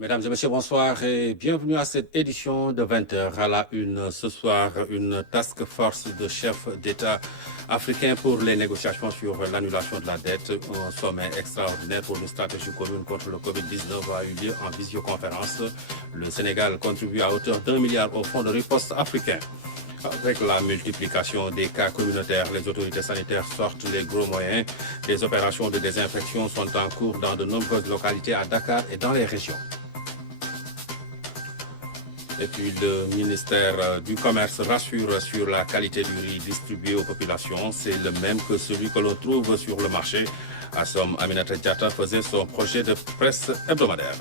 Mesdames et messieurs, bonsoir et bienvenue à cette édition de 20 heures. À la une ce soir, une task force de chefs d'État africains pour les négociations sur l'annulation de la dette. Un sommet extraordinaire pour une stratégie commune contre le Covid-19 a eu lieu en visioconférence. Le Sénégal contribue à hauteur d'1 milliard au fonds de riposte africain. Avec la multiplication des cas communautaires, les autorités sanitaires sortent les gros moyens. Les opérations de désinfection sont en cours dans de nombreuses localités à Dakar et dans les régions. Et puis le ministère du Commerce rassure sur la qualité du riz distribué aux populations. C'est le même que celui que l'on trouve sur le marché. À Somme, Aminata Diatta faisait son projet de presse hebdomadaire.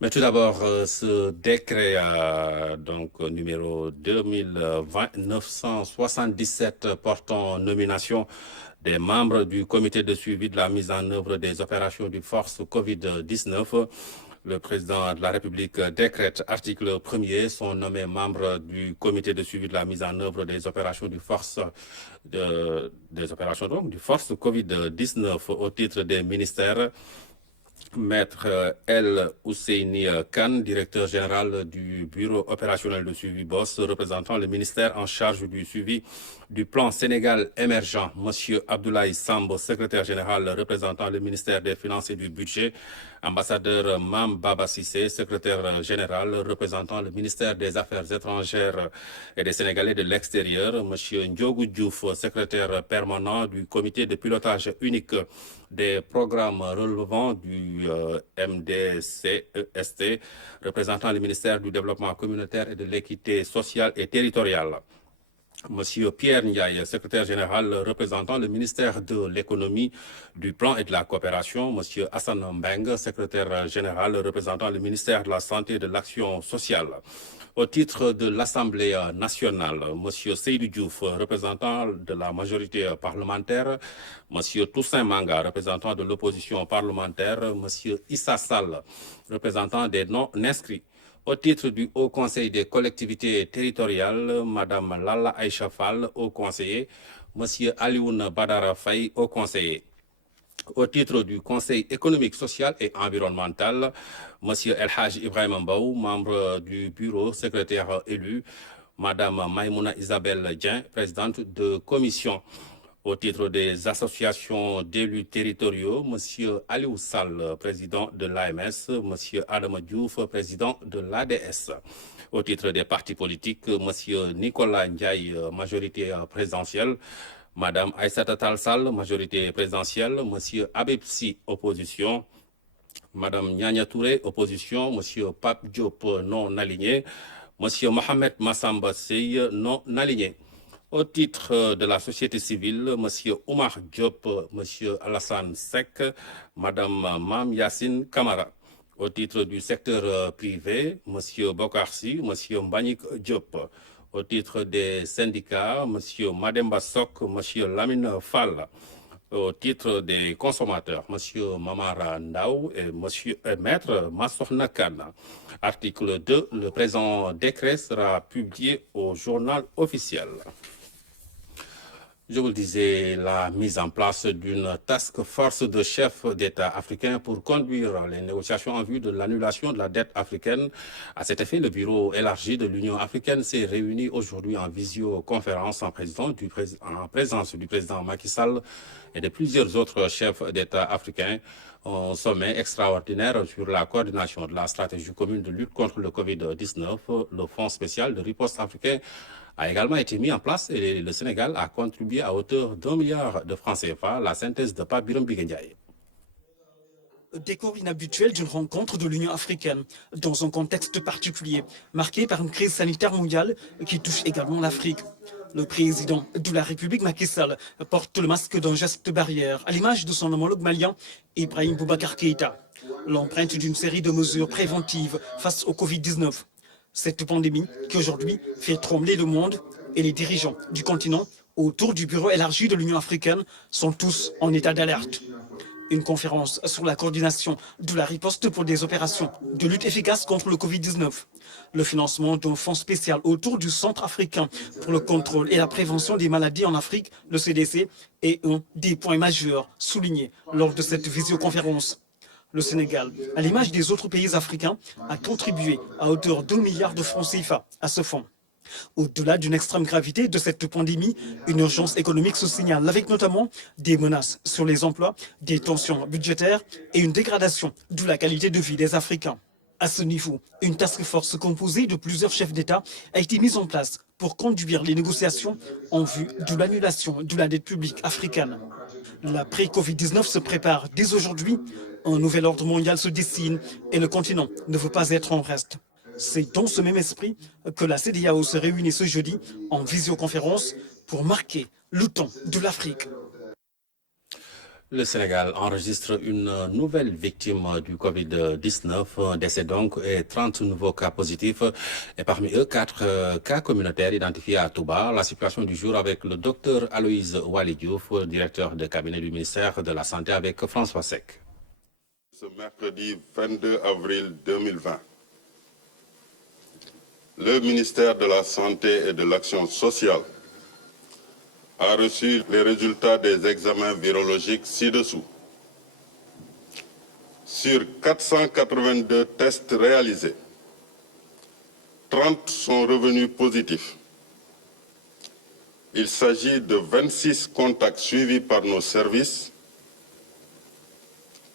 Mais tout d'abord, ce décret donc numéro 2020-977 portant nomination des membres du comité de suivi de la mise en œuvre des opérations du force Covid-19. Le président de la République décrète, article 1er, sont nommés membres du comité de suivi de la mise en œuvre des opérations du force du force Covid-19 au titre des ministères. Maître El Ousseini Khan, directeur général du bureau opérationnel de suivi BOSS, représentant le ministère en charge du suivi du plan Sénégal émergent. Monsieur Abdoulaye Sambo, secrétaire général représentant le ministère des Finances et du Budget. Ambassadeur Mam Baba Sissé, secrétaire général représentant le ministère des Affaires étrangères et des Sénégalais de l'extérieur. Monsieur Ndiogou Diouf, secrétaire permanent du comité de pilotage unique des programmes relevant du MDCEST, représentant le ministère du Développement communautaire et de l'équité sociale et territoriale. Monsieur Pierre Ndiaye, secrétaire général représentant le ministère de l'économie, du plan et de la coopération. Monsieur Hassan Mbeng, secrétaire général représentant le ministère de la santé et de l'action sociale. Au titre de l'Assemblée nationale, monsieur Seydou Diouf, représentant de la majorité parlementaire. Monsieur Toussaint Manga, représentant de l'opposition parlementaire. Monsieur Issa Sall, représentant des non-inscrits. Au titre du Haut Conseil des collectivités territoriales, Madame Lalla Aïcha Fall, Haut conseiller, Monsieur Alioune Badara Faye, Haut conseiller. Au titre du Conseil économique, social et environnemental, Monsieur El Hadj Ibrahim Mbaou, membre du bureau, secrétaire élu, Madame Maïmouna Isabelle Dien, présidente de commission. Au titre des associations d'élus territoriaux, M. Aliou Sall, président de l'AMS, M. Adama Diouf, président de l'ADS. Au titre des partis politiques, M. Nicolas Ndiaye, majorité présidentielle, Mme Aïssata Talsal, majorité présidentielle, M. Abib Sy, opposition, Mme Nyanya Touré, opposition, M. Pape Diop, non aligné, M. Mohamed Massamba Sey, non aligné. Au titre de la société civile, M. Oumar Diop, M. Alassane Sek, Mme Mam Yassine Kamara. Au titre du secteur privé, M. Bokarsi, M. Mbagnik Diop. Au titre des syndicats, M. Mademba Sok, M. Lamine Fall. Au titre des consommateurs, M. Mamara Ndaou et Maître Massokhna Kane. Article 2, le présent décret sera publié au journal officiel. Je vous le disais, la mise en place d'une task force de chefs d'État africains pour conduire les négociations en vue de l'annulation de la dette africaine. À cet effet, le bureau élargi de l'Union africaine s'est réuni aujourd'hui en visioconférence en présence du président Macky Sall et de plusieurs autres chefs d'État africains. Un sommet extraordinaire sur la coordination de la stratégie commune de lutte contre le Covid-19, le Fonds spécial de riposte africain a également été mis en place et le Sénégal a contribué à hauteur d'1 milliard de francs CFA. La synthèse de Pape Biram Bigendiaye. Décor inhabituel d'une rencontre de l'Union africaine, dans un contexte particulier, marqué par une crise sanitaire mondiale qui touche également l'Afrique. Le président de la République, Macky Sall, porte le masque d'un geste barrière, à l'image de son homologue malien, Ibrahim Boubacar Keïta. L'empreinte d'une série de mesures préventives face au Covid-19. Cette pandémie qui aujourd'hui fait trembler le monde et les dirigeants du continent autour du bureau élargi de l'Union africaine sont tous en état d'alerte. Une conférence sur la coordination de la riposte pour des opérations de lutte efficace contre le Covid-19. Le financement d'un fonds spécial autour du Centre africain pour le contrôle et la prévention des maladies en Afrique, le CDC, est un des points majeurs soulignés lors de cette visioconférence. Le Sénégal, à l'image des autres pays africains, a contribué à hauteur de 2 milliards de francs CFA à ce fonds. Au-delà d'une extrême gravité de cette pandémie, une urgence économique se signale avec notamment des menaces sur les emplois, des tensions budgétaires et une dégradation de la qualité de vie des Africains. À ce niveau, une task force composée de plusieurs chefs d'État a été mise en place pour conduire les négociations en vue de l'annulation de la dette publique africaine. L'après-Covid-19 se prépare dès aujourd'hui. Un nouvel ordre mondial se dessine et le continent ne veut pas être en reste. C'est dans ce même esprit que la CEDEAO se réunit ce jeudi en visioconférence pour marquer le temps de l'Afrique. Le Sénégal enregistre une nouvelle victime du Covid-19, décès donc, et 30 nouveaux cas positifs. Et parmi eux, 4 cas communautaires identifiés à Touba. La situation du jour avec le docteur Aloïse Waly Diouf, directeur de cabinet du ministère de la Santé, avec François Seck. Ce mercredi 22 avril 2020, le ministère de la Santé et de l'Action sociale a reçu les résultats des examens virologiques ci-dessous. Sur 482 tests réalisés, 30 sont revenus positifs. Il s'agit de 26 contacts suivis par nos services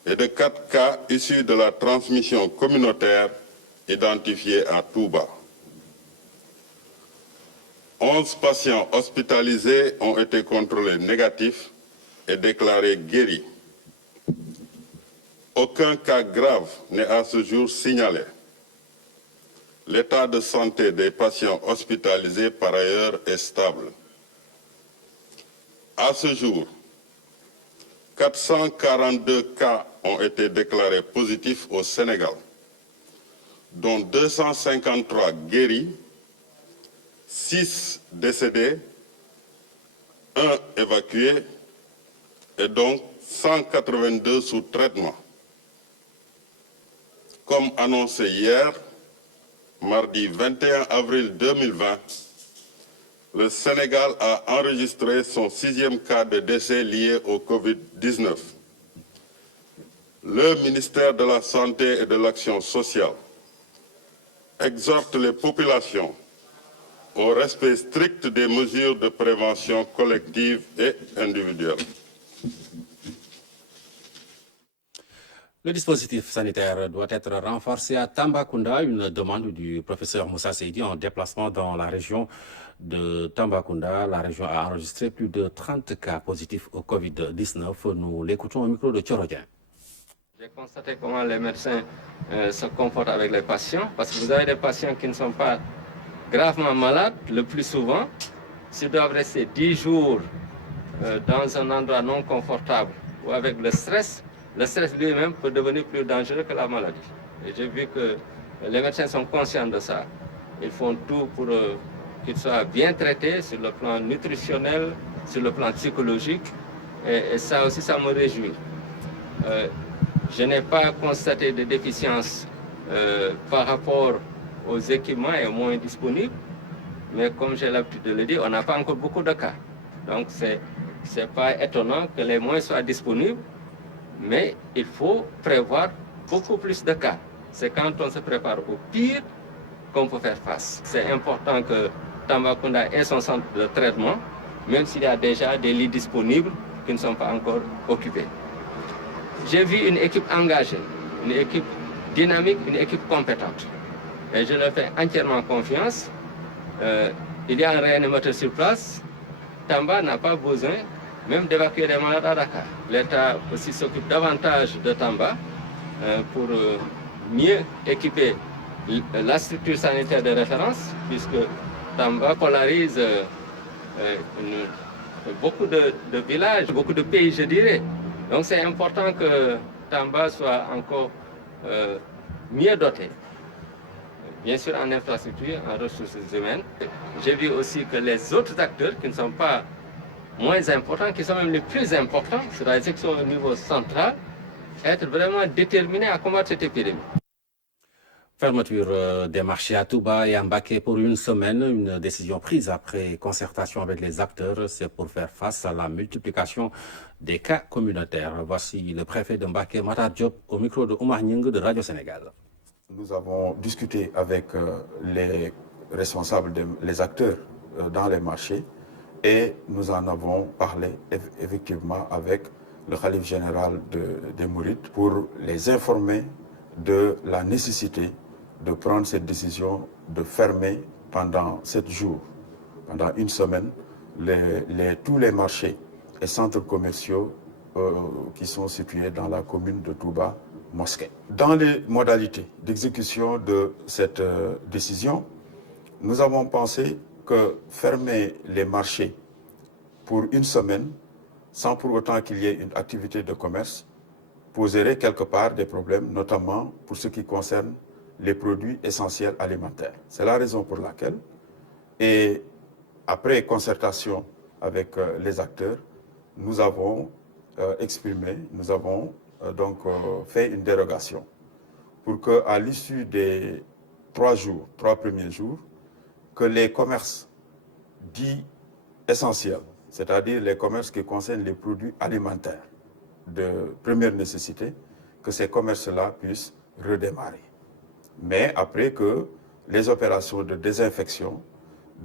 et de 4 cas issus de la transmission communautaire identifiés à Touba. 11 patients hospitalisés ont été contrôlés négatifs et déclarés guéris. Aucun cas grave n'est à ce jour signalé. L'état de santé des patients hospitalisés par ailleurs est stable. À ce jour, 442 cas ont été déclarés positifs au Sénégal, dont 253 guéris, 6 décédés, 1 évacué et donc 182 sous traitement. Comme annoncé hier, mardi 21 avril 2020, le Sénégal a enregistré son 6e cas de décès lié au Covid-19. Le ministère de la Santé et de l'Action sociale exhorte les populations au respect strict des mesures de prévention collective et individuelle. Le dispositif sanitaire doit être renforcé à Tambacounda, une demande du professeur Moussa Seydi en déplacement dans la région de Tambacounda. La région a enregistré plus de 30 cas positifs au Covid-19. Nous l'écoutons au micro de Tchorodien. J'ai constaté comment les médecins se comportent avec les patients, parce que vous avez des patients qui ne sont pas gravement malades, le plus souvent, s'ils doivent rester 10 jours dans un endroit non confortable ou avec le stress lui-même peut devenir plus dangereux que la maladie. Et j'ai vu que les médecins sont conscients de ça. Ils font tout pour qu'ils soient bien traités sur le plan nutritionnel, sur le plan psychologique. Et ça aussi, ça me réjouit. Je n'ai pas constaté de déficience par rapport aux équipements et aux moyens disponibles, mais comme j'ai l'habitude de le dire, on n'a pas encore beaucoup de cas. Donc c'est pas étonnant que les moyens soient disponibles, mais il faut prévoir beaucoup plus de cas. C'est quand on se prépare au pire qu'on peut faire face. C'est important que Tambacounda ait son centre de traitement, même s'il y a déjà des lits disponibles qui ne sont pas encore occupés. J'ai vu une équipe engagée, une équipe dynamique, une équipe compétente. Et je leur fais entièrement confiance. Il y a un réanimateur sur place. Tamba n'a pas besoin même d'évacuer les malades à Dakar. L'État aussi s'occupe davantage de Tamba pour mieux équiper la structure sanitaire de référence, puisque Tamba polarise beaucoup de villages, beaucoup de pays, je dirais. Donc c'est important que Tamba soit encore mieux doté. Bien sûr en infrastructure, en ressources humaines. J'ai vu aussi que les autres acteurs qui ne sont pas moins importants, qui sont même les plus importants, c'est-à-dire ceux qui sont au niveau central, être vraiment déterminés à combattre cette épidémie. Fermeture des marchés à Touba et à Mbacké pour une semaine, une décision prise après concertation avec les acteurs. C'est pour faire face à la multiplication des cas communautaires. Voici le préfet de Mbacké, Matar Diop, au micro de Oumar Nying de Radio Sénégal. Nous avons discuté avec les responsables, les acteurs dans les marchés et nous en avons parlé effectivement avec le khalife général des Mourides pour les informer de la nécessité de prendre cette décision de fermer pendant 7 jours, pendant une semaine, tous les marchés et centres commerciaux qui sont situés dans la commune de Touba Mosquée. Dans les modalités d'exécution de cette décision, nous avons pensé que fermer les marchés pour une semaine, sans pour autant qu'il y ait une activité de commerce, poserait quelque part des problèmes, notamment pour ce qui concerne les produits essentiels alimentaires. C'est la raison pour laquelle, et après concertation avec les acteurs, nous avons exprimé, nous avons fait une dérogation pour qu'à l'issue des 3 premiers jours, que les commerces dits essentiels, c'est-à-dire les commerces qui concernent les produits alimentaires de première nécessité, que ces commerces-là puissent redémarrer. Mais après que les opérations de désinfection,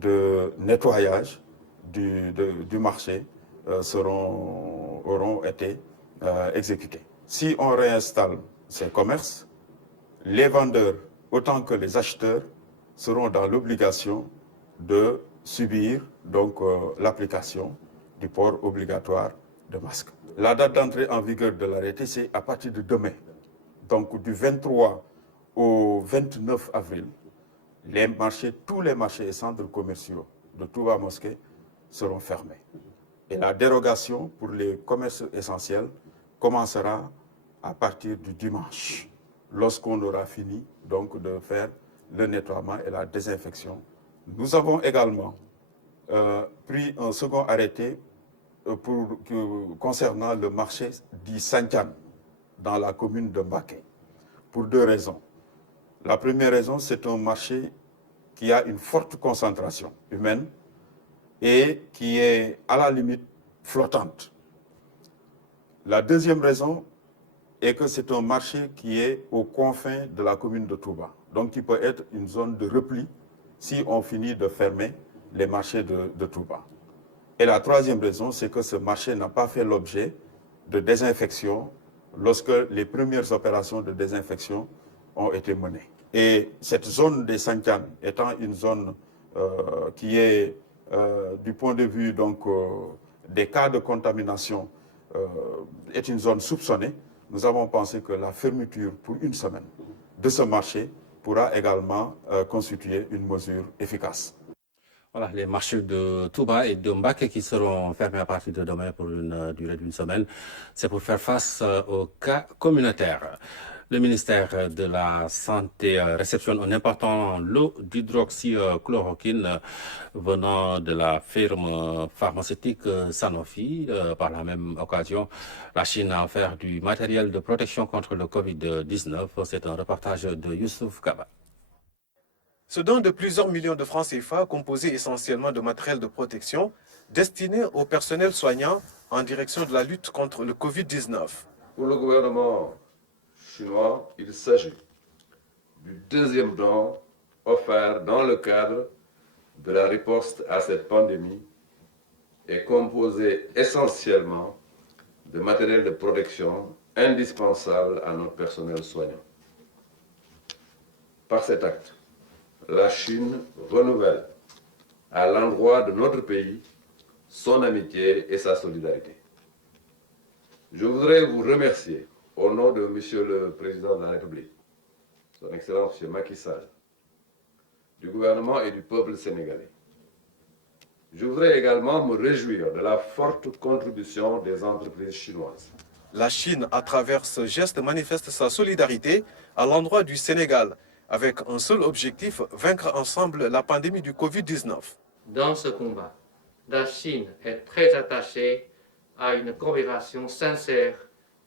de nettoyage du marché auront été exécutées. Si on réinstalle ces commerces, les vendeurs autant que les acheteurs seront dans l'obligation de subir l'application du port obligatoire de masque. La date d'entrée en vigueur de l'arrêté, c'est à partir de demain. Donc du 23 au 29 avril, tous les marchés et centres commerciaux de Touba Mosquée seront fermés. Et la dérogation pour les commerces essentiels commencera à partir du dimanche, lorsqu'on aura fini de faire le nettoiement et la désinfection. Nous avons également pris un second arrêté concernant le marché dit Santian dans la commune de Mbacké, pour 2 raisons. La première raison, c'est un marché qui a une forte concentration humaine et qui est à la limite flottante. La deuxième raison est que c'est un marché qui est aux confins de la commune de Touba, donc qui peut être une zone de repli si on finit de fermer les marchés de Touba. Et la troisième raison, c'est que ce marché n'a pas fait l'objet de désinfection lorsque les premières opérations de désinfection ont été menées. Et cette zone des Santian étant une zone qui est, du point de vue des cas de contamination, est une zone soupçonnée, nous avons pensé que la fermeture pour une semaine de ce marché pourra également constituer une mesure efficace. Voilà, les marchés de Touba et de Mbacké qui seront fermés à partir de demain pour une durée d'une semaine. C'est pour faire face aux cas communautaires. Le ministère de la Santé réceptionne un important lot d'hydroxychloroquine venant de la firme pharmaceutique Sanofi. Par la même occasion, la Chine a offert du matériel de protection contre le Covid-19. C'est un reportage de Youssouf Kaba. Ce don de plusieurs millions de francs CFA, composé essentiellement de matériel de protection, destiné au personnel soignant en direction de la lutte contre le Covid-19. Pour le gouvernement chinois, il s'agit du deuxième don offert dans le cadre de la riposte à cette pandémie et composé essentiellement de matériel de protection indispensable à notre personnel soignant. Par cet acte, la Chine renouvelle à l'endroit de notre pays son amitié et sa solidarité. Je voudrais vous remercier au nom de Monsieur le Président de la République, Son Excellence M. Macky Sall, du gouvernement et du peuple sénégalais. Je voudrais également me réjouir de la forte contribution des entreprises chinoises. La Chine, à travers ce geste, manifeste sa solidarité à l'endroit du Sénégal, avec un seul objectif, vaincre ensemble la pandémie du Covid-19. Dans ce combat, la Chine est très attachée à une coopération sincère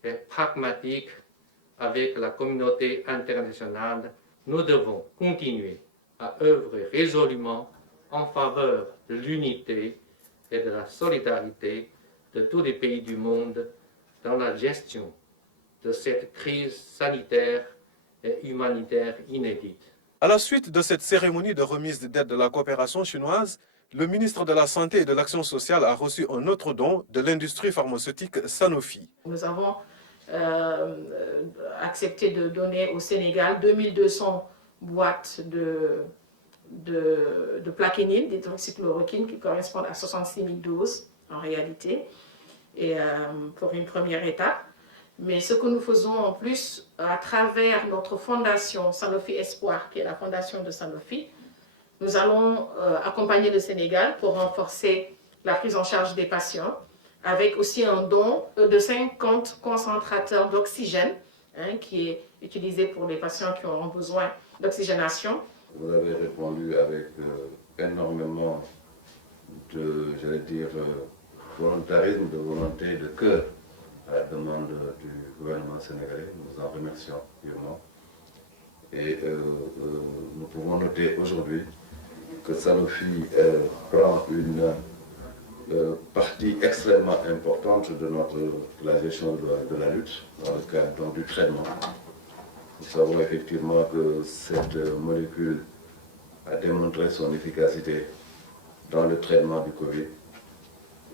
et pragmatique avec la communauté internationale nous devons continuer à œuvrer résolument en faveur de l'unité et de la solidarité de tous les pays du monde dans la gestion de cette crise sanitaire et humanitaire inédite. À la suite de cette cérémonie de remise d'aide de la coopération chinoise, le ministre de la Santé et de l'Action sociale a reçu un autre don de l'industrie pharmaceutique Sanofi. Nous avons accepté de donner au Sénégal 2200 boîtes de plaquenil, d'hydroxychloroquine, qui correspondent à 66 000 doses en réalité, et pour une première étape. Mais ce que nous faisons en plus, à travers notre fondation Sanofi Espoir, qui est la fondation de Sanofi, nous allons accompagner le Sénégal pour renforcer la prise en charge des patients, avec aussi un don de 50 concentrateurs d'oxygène, qui est utilisé pour les patients qui auront besoin d'oxygénation. Vous avez répondu avec énormément de, j'allais dire, volontarisme, de volonté, de cœur à la demande du gouvernement sénégalais. Nous en remercions vivement. Et nous pouvons noter aujourd'hui que Sanofi prend une partie extrêmement importante de la gestion de la lutte dans le cadre donc, du traitement. Nous savons effectivement que cette molécule a démontré son efficacité dans le traitement du Covid.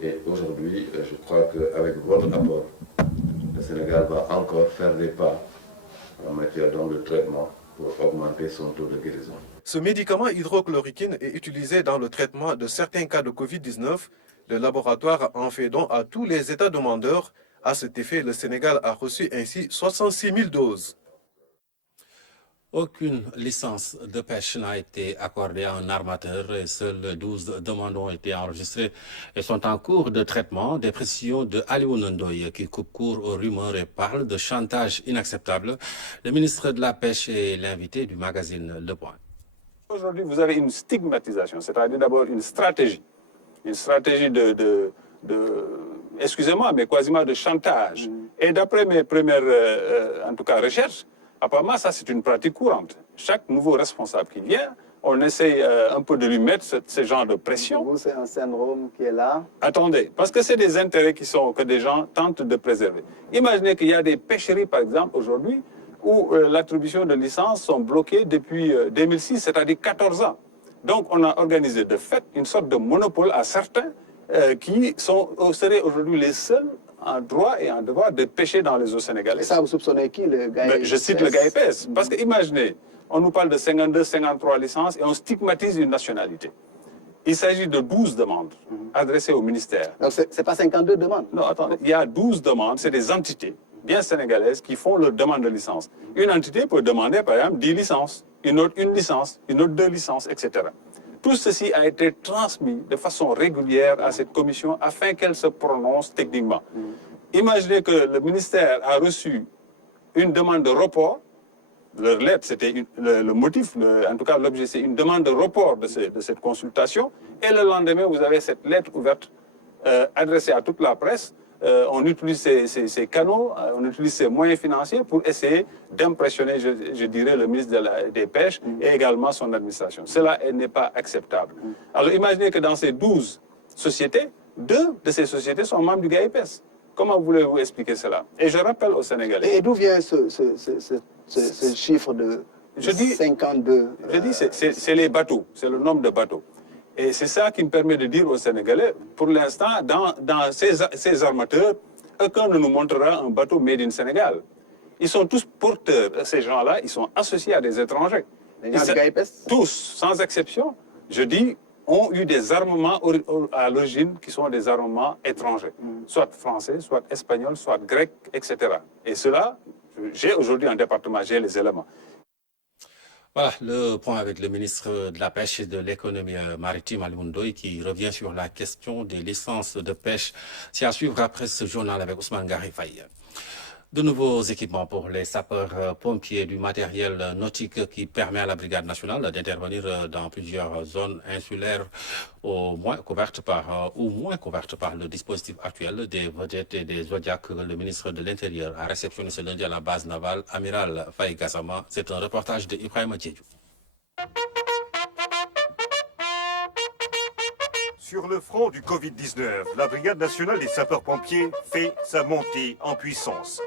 Et aujourd'hui, je crois qu'avec votre apport, le Sénégal va encore faire des pas en matière de traitement pour augmenter son taux de guérison. Ce médicament hydrochloroquine est utilisé dans le traitement de certains cas de Covid-19. Le laboratoire en fait don à tous les États demandeurs. À cet effet, le Sénégal a reçu ainsi 66 000 doses. Aucune licence de pêche n'a été accordée à un armateur et seules 12 demandes ont été enregistrées et sont en cours de traitement. Des précisions de Alioune Ndoye qui coupe court aux rumeurs et parle de chantage inacceptable. Le ministre de la Pêche est l'invité du magazine Le Point. Aujourd'hui, vous avez une stigmatisation, c'est-à-dire d'abord une stratégie de excusez-moi, mais quasiment de chantage. Et d'après mes premières, en tout cas, recherches, apparemment, ça, c'est une pratique courante. Chaque nouveau responsable qui vient, on essaye un peu de lui mettre ce genre de pression. C'est un syndrome qui est là. Attendez, parce que c'est des intérêts que des gens tentent de préserver. Imaginez qu'il y a des pêcheries, par exemple, aujourd'hui, où l'attribution de licences sont bloquées depuis 2006, c'est-à-dire 14 ans. Donc, on a organisé de fait une sorte de monopole à certains qui seraient aujourd'hui les seuls en droit et en devoir de pêcher dans les eaux sénégalaises. Et ça, vous soupçonnez qui, le GAEPS? Je cite le GAEPS. Parce que imaginez, on nous parle de 52, 53 licences et on stigmatise une nationalité. Il s'agit de 12 demandes adressées au ministère. Donc, ce n'est pas 52 demandes? Non, attendez, il y a 12 demandes, c'est des entités bien sénégalaises qui font leur demande de licence. Une entité peut demander, par exemple, 10 licences, une autre 1 licence, une autre 2 licences, etc. Tout ceci a été transmis de façon régulière à cette commission afin qu'elle se prononce techniquement. Imaginez que le ministère a reçu une demande de report. Leur lettre, c'était le motif, en tout cas l'objet, c'est une demande de report de cette consultation. Et le lendemain, vous avez cette lettre ouverte adressée à toute la presse. On utilise ces canaux, on utilise ces moyens financiers pour essayer d'impressionner, je dirais, le ministre des Pêches et également son administration. Cela n'est pas acceptable. Alors imaginez que dans ces 12 sociétés, 2 de ces sociétés sont membres du GAEPS. Comment voulez-vous expliquer cela? Et je rappelle aux Sénégalais... Et d'où vient ce chiffre de 52 Je dis, c'est les bateaux, c'est le nombre de bateaux. Et c'est ça qui me permet de dire aux Sénégalais, pour l'instant, dans ces armateurs, aucun ne nous montrera un bateau made in Sénégal. Ils sont tous porteurs, ces gens-là, ils sont associés à des étrangers. Les gens du GAEPS? Tous, sans exception, je dis, ont eu des armements à l'origine qui sont des armements étrangers, soit français, soit espagnols, soit grecs, etc. Et cela, j'ai aujourd'hui un département, j'ai les éléments. Voilà, le point avec le ministre de la Pêche et de l'économie maritime, Alioune Ndoye, qui revient sur la question des licences de pêche. C'est à suivre après ce journal avec Ousmane Gari Faye. De nouveaux équipements pour les sapeurs-pompiers, du matériel nautique qui permet à la Brigade nationale d'intervenir dans plusieurs zones insulaires au moins couvertes par le dispositif actuel des vedettes et des Zodiacs que le ministre de l'Intérieur a réceptionné ce lundi à la base navale Amiral Faye Gassama. C'est un reportage de Ibrahima Diédhiou. Sur le front du Covid-19, la Brigade nationale des sapeurs-pompiers fait sa montée en puissance.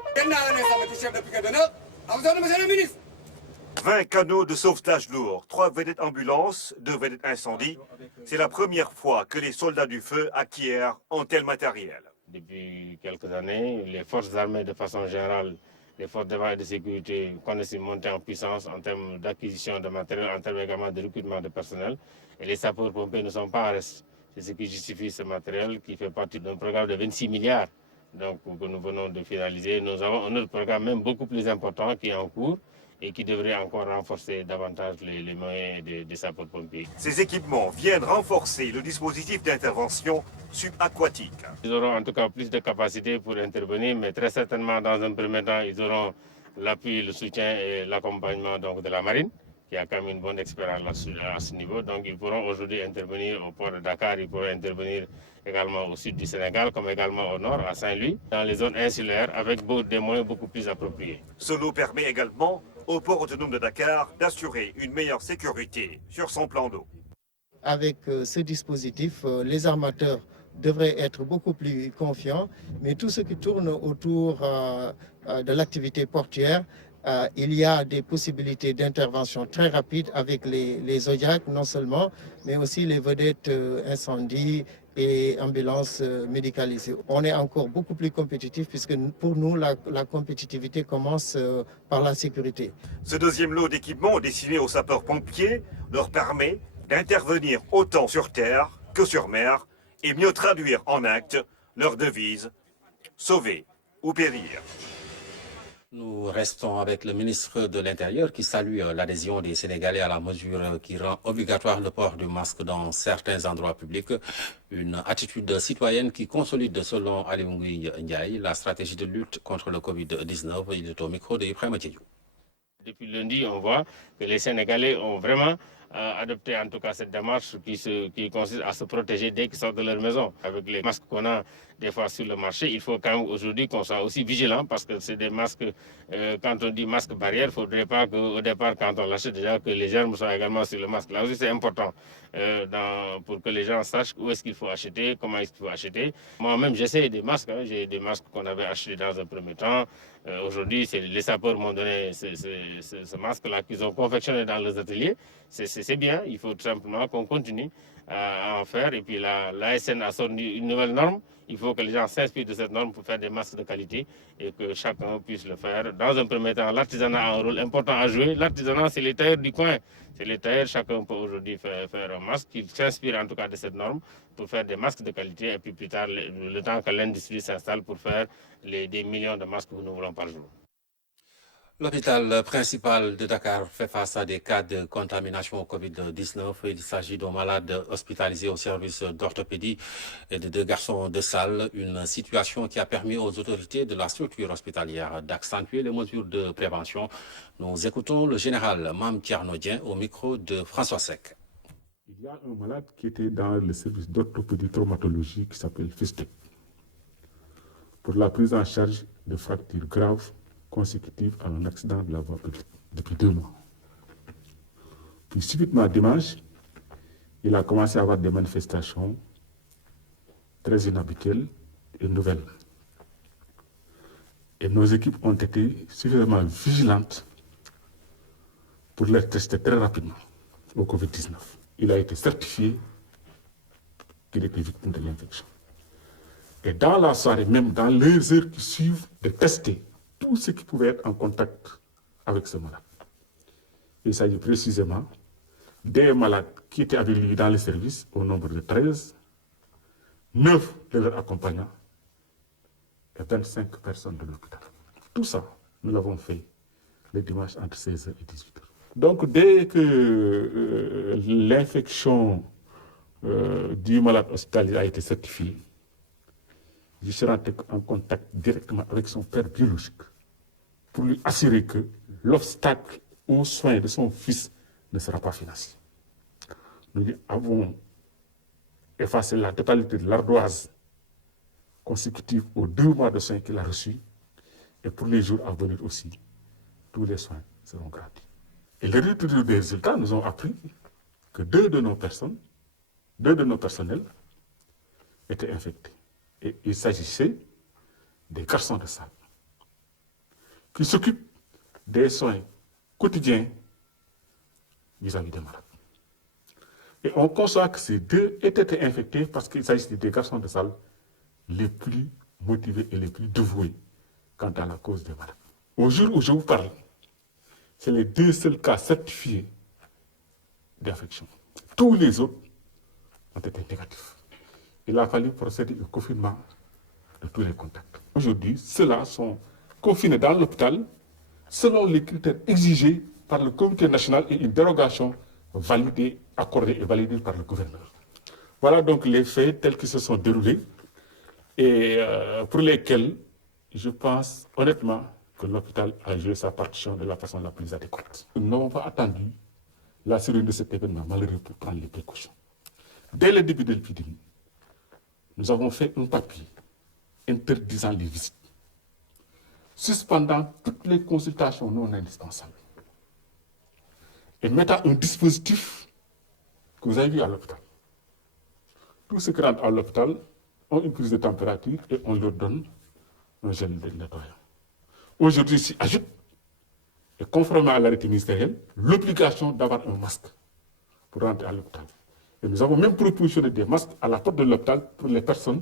20 canaux de sauvetage lourds, 3 vedettes ambulances, 2 vedettes incendie. C'est la première fois que les soldats du feu acquièrent un tel matériel. Depuis quelques années, les forces armées de façon générale, les forces de défense et de sécurité connaissent une montée en puissance en termes d'acquisition de matériel, en termes également de recrutement de personnel. Et les sapeurs-pompiers ne sont pas en reste. C'est ce qui justifie ce matériel qui fait partie d'un programme de 26 milliards donc, que nous venons de finaliser. Nous avons un autre programme même beaucoup plus important qui est en cours et qui devrait encore renforcer davantage les moyens des sapeurs-pompiers. Ces équipements viennent renforcer le dispositif d'intervention subaquatique. Ils auront en tout cas plus de capacité pour intervenir, mais très certainement dans un premier temps, ils auront l'appui, le soutien et l'accompagnement de la marine, qui a quand même une bonne expérience à ce niveau. Donc ils pourront aujourd'hui intervenir au port de Dakar, ils pourront intervenir également au sud du Sénégal, comme également au nord, à Saint-Louis, dans les zones insulaires, avec des moyens beaucoup plus appropriés. Ce lot permet également au port autonome de Dakar d'assurer une meilleure sécurité sur son plan d'eau. Avec ce dispositif, les armateurs devraient être beaucoup plus confiants, mais tout ce qui tourne autour de l'activité portuaire, il y a des possibilités d'intervention très rapides avec les Zodiacs, non seulement, mais aussi les vedettes incendie et ambulances médicalisées. On est encore beaucoup plus compétitif puisque pour nous, la compétitivité commence par la sécurité. Ce deuxième lot d'équipements destiné aux sapeurs-pompiers leur permet d'intervenir autant sur terre que sur mer et mieux traduire en actes leur devise « sauver ou périr ». Nous restons avec le ministre de l'Intérieur qui salue l'adhésion des Sénégalais à la mesure qui rend obligatoire le port du masque dans certains endroits publics. Une attitude citoyenne qui consolide, selon Ali Ngouille Ndiaye, la stratégie de lutte contre le Covid-19. Il est au micro de Ibrahima Diédhiou. Depuis lundi, on voit que les Sénégalais ont vraiment adopté en tout cas cette démarche qui consiste à se protéger dès qu'ils sortent de leur maison. Avec les masques qu'on a des fois sur le marché, il faut quand même aujourd'hui qu'on soit aussi vigilant parce que c'est des masques, quand on dit masque barrière, il ne faudrait pas qu'au départ, quand on l'achète déjà, que les germes soient également sur le masque. Là aussi, c'est important pour que les gens sachent où est-ce qu'il faut acheter, comment est-ce qu'il faut acheter. Moi-même, j'essaie des masques. J'ai des masques qu'on avait achetés dans un premier temps. Aujourd'hui, les sapeurs m'ont donné ce masque-là qu'ils ont confectionné dans leurs ateliers. C'est bien, il faut tout simplement qu'on continue à en faire. Et puis l'ASN a sorti une nouvelle norme. Il faut que les gens s'inspirent de cette norme pour faire des masques de qualité et que chacun puisse le faire. Dans un premier temps, l'artisanat a un rôle important à jouer. L'artisanat, c'est les tailleurs du coin. C'est les tailleurs, chacun peut aujourd'hui faire un masque. Ils s'inspirent en tout cas de cette norme pour faire des masques de qualité. Et puis plus tard, le temps que l'industrie s'installe pour faire des millions de masques que nous voulons par jour. L'hôpital principal de Dakar fait face à des cas de contamination au Covid-19. Il s'agit d'un malade hospitalisé au service d'orthopédie et de 2 garçons de salle. Une situation qui a permis aux autorités de la structure hospitalière d'accentuer les mesures de prévention. Nous écoutons le général Mam Tiarnodien au micro de François Sec. Il y a un malade qui était dans le service d'orthopédie traumatologie qui s'appelle FISTEC pour la prise en charge de fractures graves consécutive à un accident de la voie publique depuis 2 mois. Puis subitement dimanche, il a commencé à avoir des manifestations très inhabituelles et nouvelles. Et nos équipes ont été suffisamment vigilantes pour les tester très rapidement au Covid-19. Il a été certifié qu'il était victime de l'infection. Et dans la soirée, même dans les heures qui suivent, de tester tout ce qui pouvait être en contact avec ce malade. Il s'agit précisément des malades qui étaient avec lui dans les services au nombre de 13, 9 de leurs accompagnants et 25 personnes de l'hôpital. Tout ça, nous l'avons fait le dimanche entre 16h et 18h. Donc dès que l'infection du malade hospitalisé a été certifiée, je suis rentré en contact directement avec son père biologique pour lui assurer que l'obstacle aux soins de son fils ne sera pas financier. Nous lui avons effacé la totalité de l'ardoise consécutive aux 2 mois de soins qu'il a reçus. Et pour les jours à venir aussi, tous les soins seront gratuits. Et le retour des résultats nous ont appris que 2 de nos personnels étaient infectés. Et il s'agissait des garçons de salle qui s'occupent des soins quotidiens vis-à-vis des malades. Et on conçoit que ces 2 étaient infectés parce qu'il s'agissait des garçons de salle les plus motivés et les plus dévoués quant à la cause des malades. Au jour où je vous parle, c'est les 2 seuls cas certifiés d'infection. Tous les autres ont été négatifs. Il a fallu procéder au confinement de tous les contacts. Aujourd'hui, ceux-là sont confinés dans l'hôpital selon les critères exigés par le comité national et une dérogation validée, accordée et validée par le gouverneur. Voilà donc les faits tels qu'ils se sont déroulés et pour lesquels je pense honnêtement que l'hôpital a joué sa partition de la façon la plus adéquate. Nous n'avons pas attendu la survenue de cet événement malheureux pour prendre les précautions. Dès le début de l'épidémie, nous avons fait un papier interdisant les visites, suspendant toutes les consultations non indispensables et mettant un dispositif que vous avez vu à l'hôpital. Tous ceux qui rentrent à l'hôpital ont une prise de température et on leur donne un gel nettoyant. Aujourd'hui, s'y ajoute, et conformément à l'arrêté ministériel, l'obligation d'avoir un masque pour rentrer à l'hôpital. Et nous avons même propositionné des masques à la porte de l'hôpital pour les personnes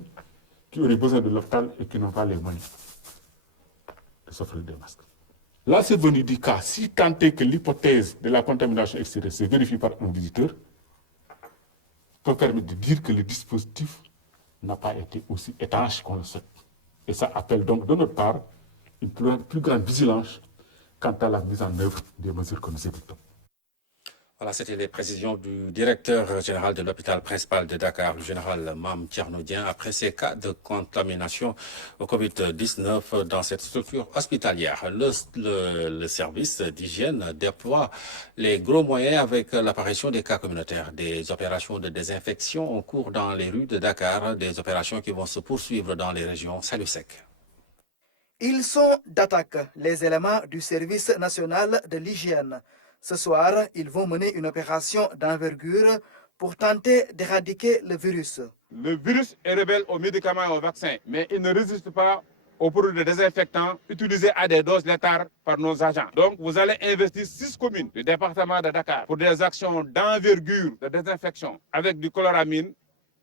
qui auraient besoin de l'hôpital et qui n'ont pas les moyens de s'offrir des masques. Là, c'est venu du cas, si tant est que l'hypothèse de la contamination extérieure se vérifie par un visiteur, peut permettre de dire que le dispositif n'a pas été aussi étanche qu'on le souhaite. Et ça appelle donc de notre part une plus grande vigilance quant à la mise en œuvre des mesures que nous édictons. Voilà, c'était les précisions du directeur général de l'hôpital principal de Dakar, le général Mame Thierno Dieng, après ces cas de contamination au Covid-19 dans cette structure hospitalière. Le service d'hygiène déploie les gros moyens avec l'apparition des cas communautaires, des opérations de désinfection en cours dans les rues de Dakar, des opérations qui vont se poursuivre dans les régions Salousek. Ils sont d'attaque, les éléments du service national de l'hygiène. Ce soir, ils vont mener une opération d'envergure pour tenter d'éradiquer le virus. Le virus est rebelle aux médicaments et aux vaccins, mais il ne résiste pas aux produits de désinfectants utilisés à des doses létales par nos agents. Donc, vous allez investir 6 communes du département de Dakar pour des actions d'envergure de désinfection avec du chloramine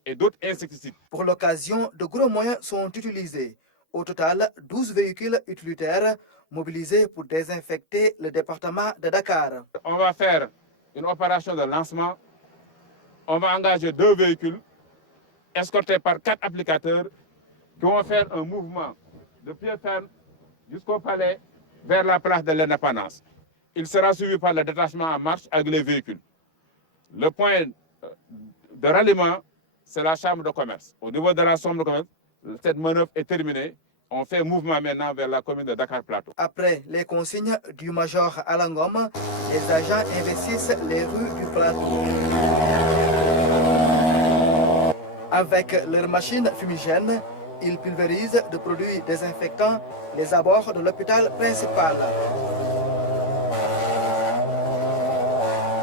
et d'autres insecticides. Pour l'occasion, de gros moyens sont utilisés. Au total, 12 véhicules utilitaires mobilisés pour désinfecter le département de Dakar. On va faire une opération de lancement. On va engager 2 véhicules escortés par 4 applicateurs qui vont faire un mouvement de pied ferme jusqu'au palais vers la place de l'Indépendance. Il sera suivi par le détachement en marche avec les véhicules. Le point de ralliement, c'est la chambre de commerce. Au niveau de la chambre de commerce, cette manœuvre est terminée. On fait mouvement maintenant vers la commune de Dakar-Plateau. Après les consignes du major Alangom, les agents investissent les rues du plateau. Avec leurs machines fumigènes, ils pulvérisent de produits désinfectants les abords de l'hôpital principal.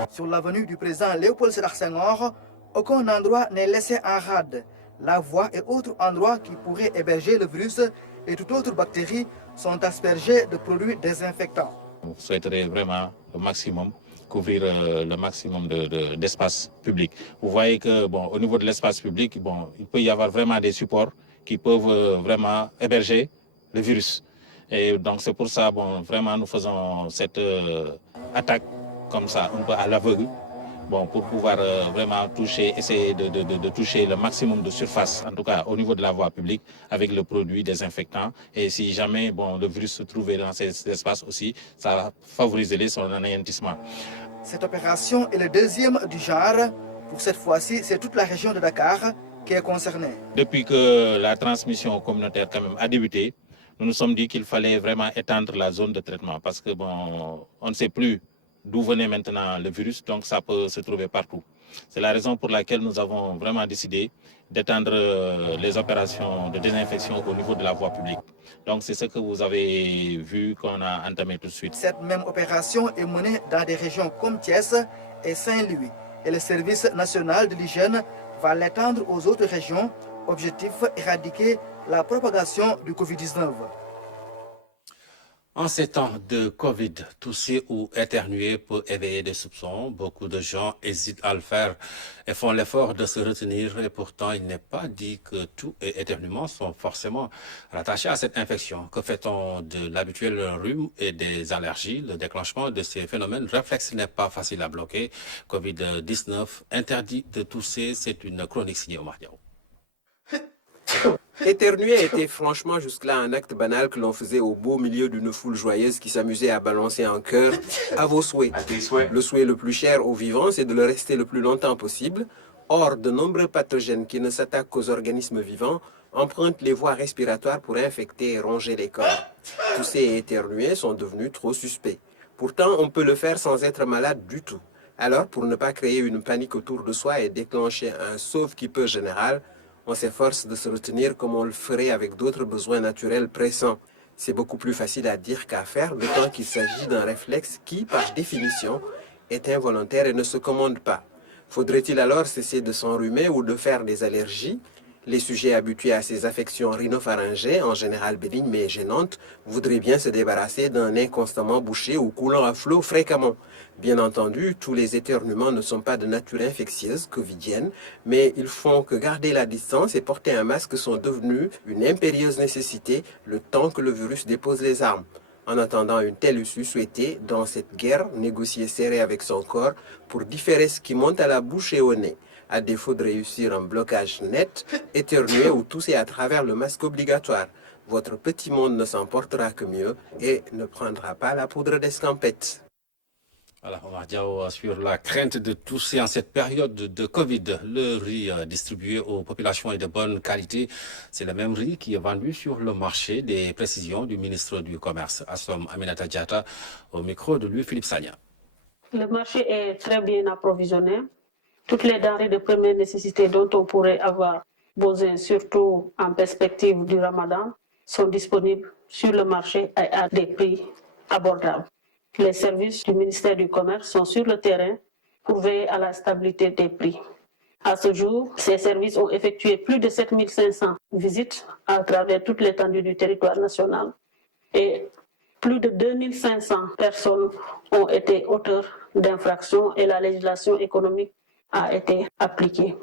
Sur l'avenue du président Léopold Sédar Senghor, aucun endroit n'est laissé en rade. La voie et autres endroits qui pourraient héberger le virus et toute autre bactérie sont aspergés de produits désinfectants. On souhaiterait vraiment au maximum couvrir le maximum d'espace public. Vous voyez que au niveau de l'espace public, il peut y avoir vraiment des supports qui peuvent vraiment héberger le virus. Et donc c'est pour ça, vraiment nous faisons cette attaque comme ça, un peu à l'aveugle. Pour pouvoir vraiment essayer de toucher le maximum de surface, en tout cas au niveau de la voie publique, avec le produit désinfectant. Et si jamais le virus se trouvait dans ces espaces aussi, ça favoriserait son anéantissement. Cette opération est le deuxième du genre. Pour cette fois-ci, c'est toute la région de Dakar qui est concernée. Depuis que la transmission communautaire quand même a débuté, nous nous sommes dit qu'il fallait vraiment étendre la zone de traitement parce que bon, on ne sait plus d'où venait maintenant le virus, donc ça peut se trouver partout. C'est la raison pour laquelle nous avons vraiment décidé d'étendre les opérations de désinfection au niveau de la voie publique. Donc c'est ce que vous avez vu qu'on a entamé tout de suite. Cette même opération est menée dans des régions comme Thiès et Saint-Louis. Et le service national de l'hygiène va l'étendre aux autres régions. Objectif, éradiquer la propagation du Covid-19. En ces temps de Covid, tousser ou éternuer peut éveiller des soupçons. Beaucoup de gens hésitent à le faire et font l'effort de se retenir. Et pourtant, il n'est pas dit que tout et éternuement sont forcément rattachés à cette infection. Que fait-on de l'habituel rhume et des allergies? Le déclenchement de ces phénomènes réflexes n'est pas facile à bloquer. Covid-19 interdit de tousser, c'est une chronique signée Omar Diaw. Éternuer était franchement jusque-là un acte banal que l'on faisait au beau milieu d'une foule joyeuse qui s'amusait à balancer en chœur à vos souhaits. Le souhait le plus cher aux vivants, c'est de le rester le plus longtemps possible. Or, de nombreux pathogènes qui ne s'attaquent qu'aux organismes vivants empruntent les voies respiratoires pour infecter et ronger les corps. Tousser et éternuer sont devenus trop suspects. Pourtant, on peut le faire sans être malade du tout. Alors, pour ne pas créer une panique autour de soi et déclencher un sauve-qui-peut général, on s'efforce de se retenir comme on le ferait avec d'autres besoins naturels pressants. C'est beaucoup plus facile à dire qu'à faire, d'autant qu'il s'agit d'un réflexe qui, par définition, est involontaire et ne se commande pas. Faudrait-il alors cesser de s'enrhumer ou de faire des allergies? Les sujets habitués à ces affections rhinopharyngées, en général bénignes mais gênantes, voudraient bien se débarrasser d'un nez constamment bouché ou coulant à flot fréquemment. Bien entendu, tous les éternuements ne sont pas de nature infectieuse, covidienne, mais ils font que garder la distance et porter un masque sont devenus une impérieuse nécessité le temps que le virus dépose les armes. En attendant une telle issue souhaitée, dans cette guerre, négocier serré avec son corps pour différer ce qui monte à la bouche et au nez. À défaut de réussir un blocage net, éternuer ou tousser à travers le masque obligatoire. Votre petit monde ne s'en portera que mieux et ne prendra pas la poudre d'escampette. Voilà, Omar Diaw sur la crainte de tousser en cette période de Covid. Le riz distribué aux populations est de bonne qualité. C'est le même riz qui est vendu sur le marché. Des précisions du ministre du Commerce, Assom Aminata Diatta, au micro de Louis-Philippe Sagna. Le marché est très bien approvisionné. Toutes les denrées de première nécessité dont on pourrait avoir besoin, surtout en perspective du Ramadan, sont disponibles sur le marché à des prix abordables. Les services du ministère du Commerce sont sur le terrain pour veiller à la stabilité des prix. À ce jour, ces services ont effectué plus de 7500 visites à travers toute l'étendue du territoire national et plus de 2500 personnes ont été auteurs d'infractions et la législation économique a été appliquée.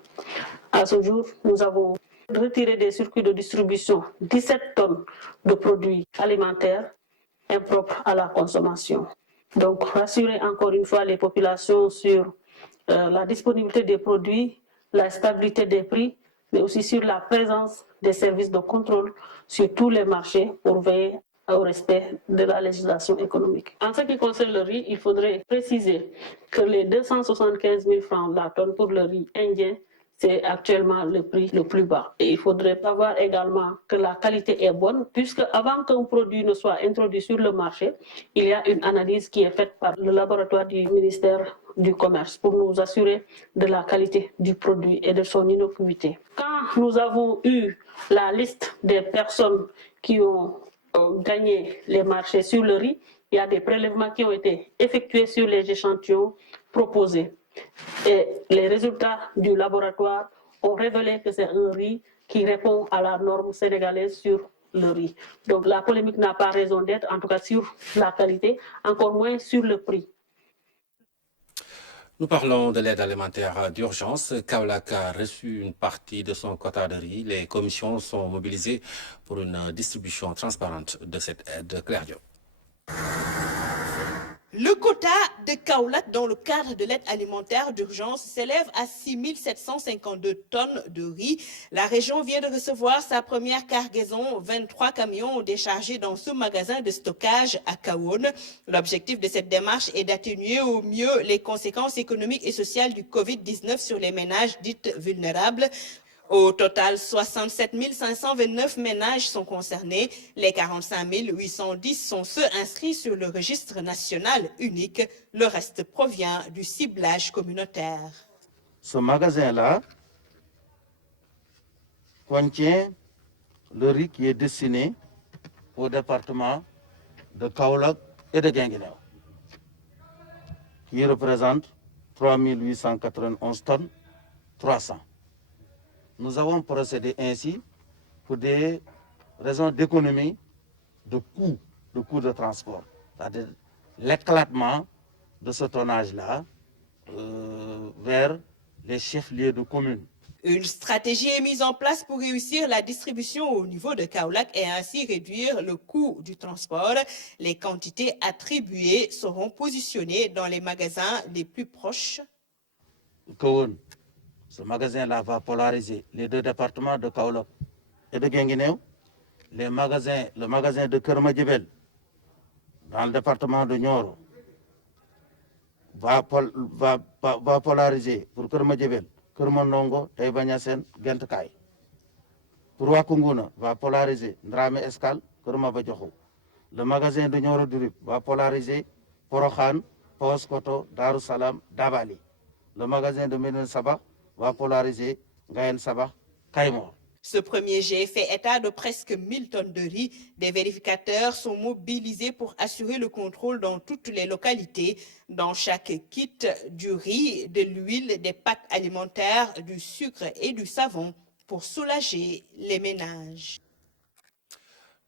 À ce jour, nous avons retiré des circuits de distribution 17 tonnes de produits alimentaires impropres à la consommation. Donc, rassurer encore une fois les populations sur la disponibilité des produits, la stabilité des prix, mais aussi sur la présence des services de contrôle sur tous les marchés pour veiller au respect de la législation économique. En ce qui concerne le riz, il faudrait préciser que les 275 000 francs la tonne pour le riz indien, c'est actuellement le prix le plus bas. Et il faudrait savoir également que la qualité est bonne, puisque avant qu'un produit ne soit introduit sur le marché, il y a une analyse qui est faite par le laboratoire du ministère du Commerce pour nous assurer de la qualité du produit et de son innocuité. Quand nous avons eu la liste des personnes qui ont gagné les marchés sur le riz, il y a des prélèvements qui ont été effectués sur les échantillons proposés. Et les résultats du laboratoire ont révélé que c'est un riz qui répond à la norme sénégalaise sur le riz. Donc la polémique n'a pas raison d'être, en tout cas sur la qualité, encore moins sur le prix. Nous parlons de l'aide alimentaire d'urgence. Kaolack a reçu une partie de son quota de riz. Les commissions sont mobilisées pour une distribution transparente de cette aide. Claire Diop. Le quota de Kaolack dans le cadre de l'aide alimentaire d'urgence s'élève à 6 752 tonnes de riz. La région vient de recevoir sa première cargaison, 23 camions déchargés dans ce magasin de stockage à Kahone. L'objectif de cette démarche est d'atténuer au mieux les conséquences économiques et sociales du Covid-19 sur les ménages dits vulnérables. Au total, 67 529 ménages sont concernés. Les 45 810 sont ceux inscrits sur le registre national unique. Le reste provient du ciblage communautaire. Ce magasin-là contient le riz qui est destiné au département de Kaolack et de Guinguinéo, qui représente 3 891 tonnes 300. Nous avons procédé ainsi pour des raisons d'économie, de coûts de transport, c'est-à-dire l'éclatement de ce tonnage-là vers les chefs-lieux de communes. Une stratégie est mise en place pour réussir la distribution au niveau de Kaolack et ainsi réduire le coût du transport. Les quantités attribuées seront positionnées dans les magasins les plus proches. Ce magasin-là va polariser les deux départements de Kaolack et de Guinguinéo. Le magasin de Kermadjibel, dans le département de Nioro, va polariser pour Kermadjibel, Kermondongo, Taïbanyasen, Gentkay. Pour Wakunguna, va polariser Ndrame Escal, Kermabadjoho. Le magasin de Nioro Durib va polariser Porokhan, Paoskoto, Darussalam, Dabali. Le magasin de Médine Sabah va polariser Gaël Sabah, Kaimor. Ce premier jet fait état de presque 1000 tonnes de riz. Des vérificateurs sont mobilisés pour assurer le contrôle dans toutes les localités. Dans chaque kit, du riz, de l'huile, des pâtes alimentaires, du sucre et du savon pour soulager les ménages.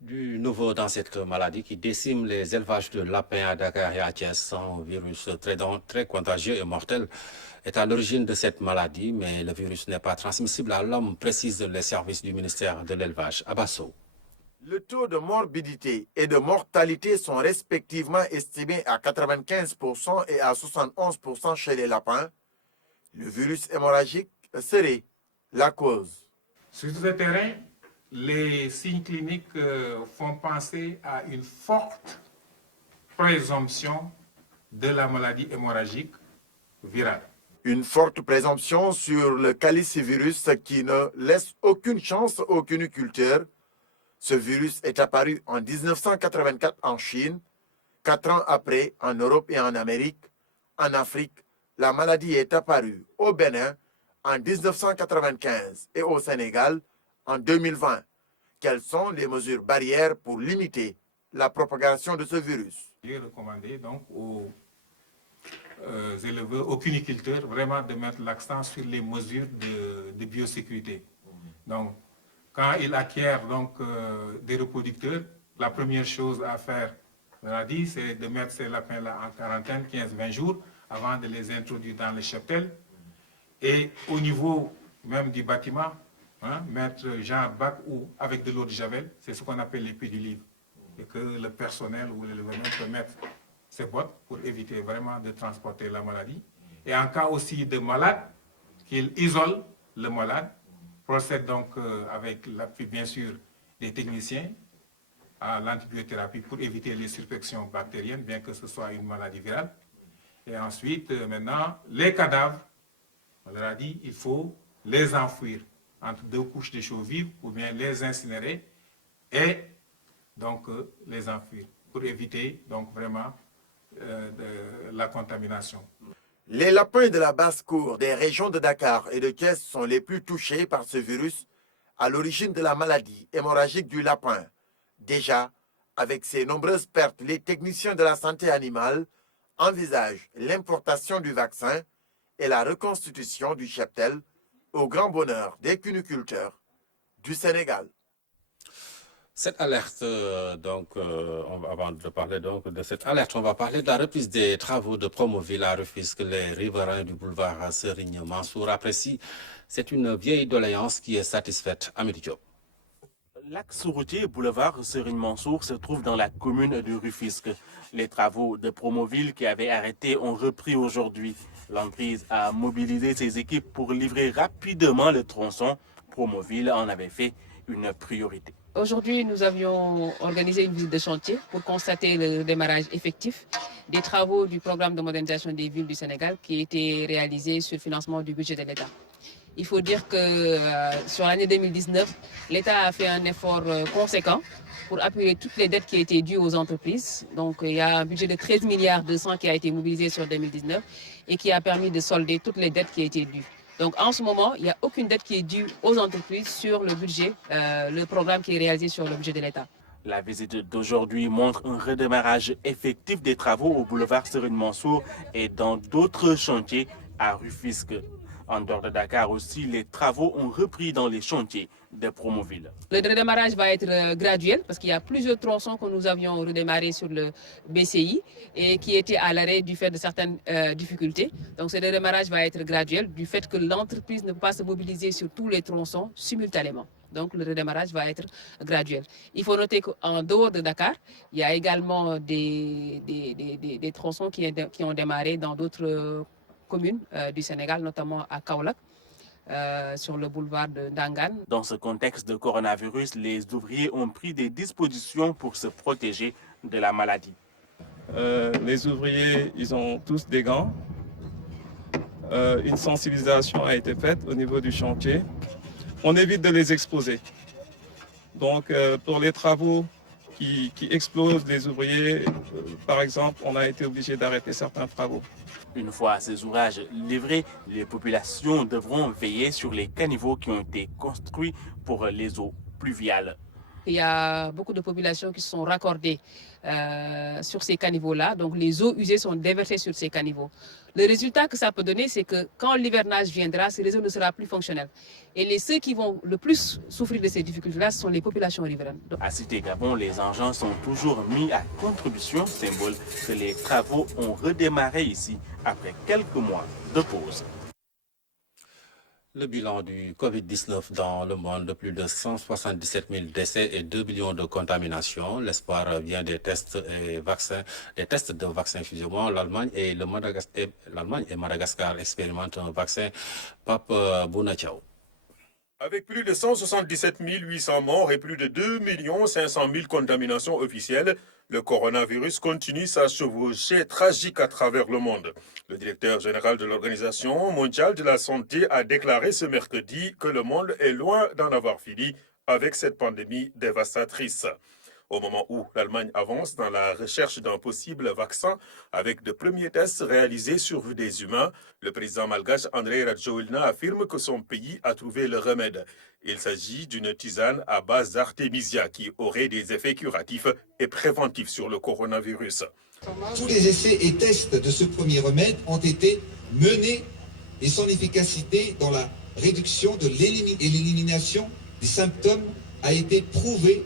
Du nouveau dans cette maladie qui décime les élevages de lapins à Dakar et à Thiès, un virus très contagieux et mortel est à l'origine de cette maladie, mais le virus n'est pas transmissible à l'homme, précisent les services du ministère de l'élevage. Abasso. Le taux de morbidité et de mortalité sont respectivement estimés à 95% et à 71% chez les lapins. Le virus hémorragique serait la cause. Sur ce terrain, les signes cliniques font penser à une forte présomption de la maladie hémorragique virale. Une forte présomption sur le calicivirus qui ne laisse aucune chance aux cuniculteurs. Ce virus est apparu en 1984 en Chine, 4 ans après en Europe et en Amérique. En Afrique, la maladie est apparue au Bénin en 1995 et au Sénégal en 2020. Quelles sont les mesures barrières pour limiter la propagation de ce virus? J'ai recommandé donc aux éleveurs, aux cuniculteurs, vraiment de mettre l'accent sur les mesures de biosécurité. Donc, quand ils acquièrent donc, des reproducteurs, la première chose à faire, on a dit, c'est de mettre ces lapins-là en quarantaine 15-20 jours avant de les introduire dans les cheptels. Et au niveau même du bâtiment, mettre genre bac ou avec de l'eau de javel, c'est ce qu'on appelle les pédilivres. Et que le personnel ou l'éleveur peut mettre ses bottes pour éviter vraiment de transporter la maladie. Et en cas aussi de malade, qu'il isole le malade, procède donc avec l'appui bien sûr des techniciens à l'antibiothérapie pour éviter les surfections bactériennes, bien que ce soit une maladie virale. Et ensuite, maintenant, les cadavres, on leur a dit, il faut les enfouir entre deux couches de chaux vives ou bien les incinérer et donc les enfouir pour éviter donc vraiment la contamination. Les lapins de la basse-cour des régions de Dakar et de Thiès sont les plus touchés par ce virus à l'origine de la maladie hémorragique du lapin. Déjà, avec ces nombreuses pertes, les techniciens de la santé animale envisagent l'importation du vaccin et la reconstitution du cheptel au grand bonheur des cuniculteurs du Sénégal. Cette alerte, avant de parler donc de cette alerte, on va parler de la reprise des travaux de Promoville à Rufisque. Les riverains du boulevard Serigne Mansour apprécient. C'est une vieille doléance qui est satisfaite. Amélie Diop. L'axe routier boulevard Serigne Mansour se trouve dans la commune de Rufisque. Les travaux de Promoville qui avaient arrêté ont repris aujourd'hui. L'entreprise a mobilisé ses équipes pour livrer rapidement le tronçon. Promoville en avait fait une priorité. Aujourd'hui, nous avions organisé une visite de chantier pour constater le démarrage effectif des travaux du programme de modernisation des villes du Sénégal qui a été réalisé sur le financement du budget de l'État. Il faut dire que sur l'année 2019, l'État a fait un effort conséquent pour appuyer toutes les dettes qui étaient dues aux entreprises. Donc il y a un budget de 13 milliards 200 qui a été mobilisé sur 2019 et qui a permis de solder toutes les dettes qui étaient dues. Donc en ce moment, il n'y a aucune dette qui est due aux entreprises sur le budget, le programme qui est réalisé sur le budget de l'État. La visite d'aujourd'hui montre un redémarrage effectif des travaux au boulevard Serigne Mansour et dans d'autres chantiers à Rufisque. En dehors de Dakar aussi, les travaux ont repris dans les chantiers de Promoville. Le redémarrage va être graduel parce qu'il y a plusieurs tronçons que nous avions redémarrés sur le BCI et qui étaient à l'arrêt du fait de certaines difficultés. Donc ce redémarrage va être graduel du fait que l'entreprise ne peut pas se mobiliser sur tous les tronçons simultanément. Donc le redémarrage va être graduel. Il faut noter qu'en dehors de Dakar, il y a également des tronçons qui ont démarré dans d'autres communes du Sénégal, notamment à Kaolack, sur le boulevard de Dangan. Dans ce contexte de coronavirus, les ouvriers ont pris des dispositions pour se protéger de la maladie. Les ouvriers, ils ont tous des gants. Une sensibilisation a été faite au niveau du chantier. On évite de les exposer. Donc, pour les travaux qui explosent les ouvriers, par exemple, on a été obligé d'arrêter certains travaux. Une fois ces ouvrages livrés, les populations devront veiller sur les caniveaux qui ont été construits pour les eaux pluviales. Il y a beaucoup de populations qui se sont raccordées sur ces caniveaux-là. Donc les eaux usées sont déversées sur ces caniveaux. Le résultat que ça peut donner, c'est que quand l'hivernage viendra, ce réseau ne sera plus fonctionnel. Et ceux qui vont le plus souffrir de ces difficultés-là, ce sont les populations riveraines. À Cité Gabon, les engins sont toujours mis à contribution, symbole que les travaux ont redémarré ici après quelques mois de pause. Le bilan du Covid-19 dans le monde, plus de 177 000 décès et 2 millions de contaminations. L'espoir vient des tests et vaccins, des tests de vaccins, excusez-moi. L'Allemagne et Madagascar expérimentent un vaccin. Pape Bounatiao. Avec plus de 177 800 morts et plus de 2 500 000 contaminations officielles, le coronavirus continue sa chevauchée tragique à travers le monde. Le directeur général de l'Organisation mondiale de la santé a déclaré ce mercredi que le monde est loin d'en avoir fini avec cette pandémie dévastatrice. Au moment où l'Allemagne avance dans la recherche d'un possible vaccin avec de premiers tests réalisés sur des humains, le président malgache André Rajoelina affirme que son pays a trouvé le remède. Il s'agit d'une tisane à base d'artémisia qui aurait des effets curatifs et préventifs sur le coronavirus. Tous les essais et tests de ce premier remède ont été menés et son efficacité dans la réduction et l'élimination des symptômes a été prouvée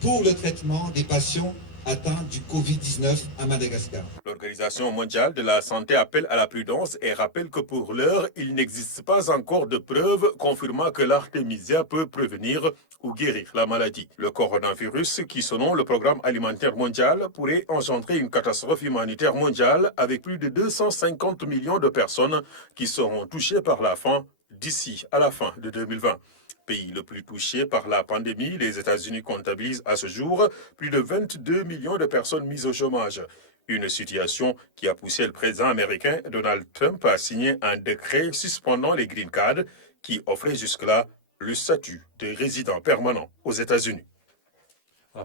pour le traitement des patients atteints du Covid-19 à Madagascar. L'Organisation mondiale de la santé appelle à la prudence et rappelle que pour l'heure, il n'existe pas encore de preuves confirmant que l'artémisia peut prévenir ou guérir la maladie. Le coronavirus, qui selon le Programme alimentaire mondial, pourrait engendrer une catastrophe humanitaire mondiale avec plus de 250 millions de personnes qui seront touchées par la faim d'ici à la fin de 2020. Pays le plus touché par la pandémie, les États-Unis comptabilisent à ce jour plus de 22 millions de personnes mises au chômage. Une situation qui a poussé le président américain Donald Trump à signer un décret suspendant les green cards qui offrait jusque-là le statut de résident permanent aux États-Unis.